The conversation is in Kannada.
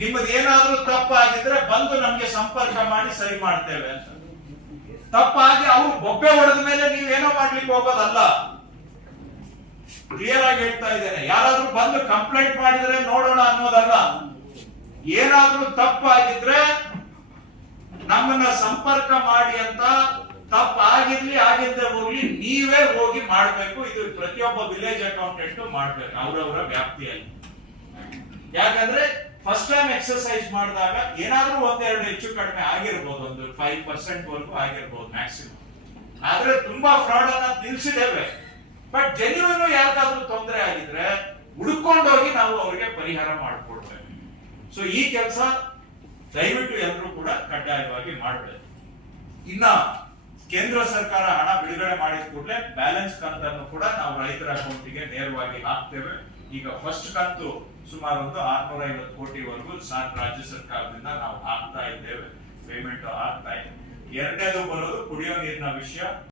ನಿಮ್ಮದು ಏನಾದ್ರೂ ತಪ್ಪಾಗಿದ್ರೆ ಬಂದು ನಮ್ಗೆ ಸಂಪರ್ಕ ಮಾಡಿ ಸರಿ ಮಾಡ್ತೇವೆ ಅಂತ. ತಪ್ಪಾಗಿ ಅವ್ರು ಬೊಬ್ಬೆ ಹೊಡೆದ ಮೇಲೆ ನೀವೇನೋ ಮಾಡ್ಲಿಕ್ಕೆ ಹೋಗೋದಲ್ಲ. ಕ್ಲಿಯರ್ ಆಗಿ ಹೇಳ್ತಾ ಇದ್ದೇನೆ. ಯಾರಾದ್ರೂ ಬಂದು ಕಂಪ್ಲೇಂಟ್ ಮಾಡಿದ್ರೆ ನೋಡೋಣ ಅನ್ನೋದಲ್ಲ. ಏನಾದ್ರೂ ತಪ್ಪಾಗಿದ್ರೆ ನಮ್ಮನ್ನ ಸಂಪರ್ಕ ಮಾಡಿ ಅಂತ ತಪ್ಪಾಗಿರ್ಲಿ ಆಗಿದ್ದೆ ಹೋಗ್ಲಿ ನೀವೇ ಹೋಗಿ ಮಾಡ್ಬೇಕು. ಇದು ಪ್ರತಿಯೊಬ್ಬ ವಿಲೇಜ್ ಅಕೌಂಟೆಂಟ್ ಮಾಡ್ಬೇಕು, ಅವರವರ ವ್ಯಾಪ್ತಿಯಲ್ಲಿ. ಯಾಕಂದ್ರೆ ಟೈಮ್ ಎಕ್ಸರ್ಸೈಸ್ ಮಾಡಿದಾಗ ಏನಾದ್ರೂ ಒಂದೆರಡು ಹೆಚ್ಚು ಕಡಿಮೆ ಆಗಿರ್ಬೋದು, ಒಂದು ಫೈವ್ ಪರ್ಸೆಂಟ್ ವರೆಗೂ ಆಗಿರ್ಬೋದು ಮ್ಯಾಕ್ಸಿಮಮ್ ಆದ್ರೆ ತುಂಬಾ ಫ್ರಾಡ್ ಅನ್ನ ನಿಲ್ಸಿದ್ದೇವೆ. ಬಟ್ ಜನ್ಯೂನು ಯಾರಿಗಾದ್ರೂ ತೊಂದರೆ ಆಗಿದ್ರೆ ಹುಡ್ಕೊಂಡೋಗಿ ನಾವು ಅವರಿಗೆ ಪರಿಹಾರ ಮಾಡಿಕೊಡ್ಬೇಕು ಸೊ ಈ ಕೆಲಸ ದಯವಿಟ್ಟು ಎಲ್ಲರೂ ಕೂಡ ಕಡ್ಡಾಯವಾಗಿ ಮಾಡಬೇಕು. ಇನ್ನ ಕೇಂದ್ರ ಸರ್ಕಾರ ಹಣ ಬಿಡುಗಡೆ ಮಾಡಿದ ಕೂಡಲೇ ಬ್ಯಾಲೆನ್ಸ್ ಕಂತನ್ನು ಕೂಡ ನಾವು ರೈತರ ಅಕೌಂಟಿಗೆ ನೇರವಾಗಿ ಹಾಕ್ತೇವೆ. ಈಗ ಫಸ್ಟ್ ಕಂತು ಸುಮಾರು ಒಂದು ಆರ್ನೂರ ಐವತ್ತು ಕೋಟಿವರೆಗೂ ಸಾರ್ ರಾಜ್ಯ ಸರ್ಕಾರದಿಂದ ನಾವು ಹಾಕ್ತಾ ಇದ್ದೇವೆ. ಪೇಮೆಂಟ್ ಆಗ್ತಾ ಇದೆ. ಎರಡನೇದು ಬರೋದು ಕುಡಿಯೋ ನೀರಿನ ವಿಷಯ.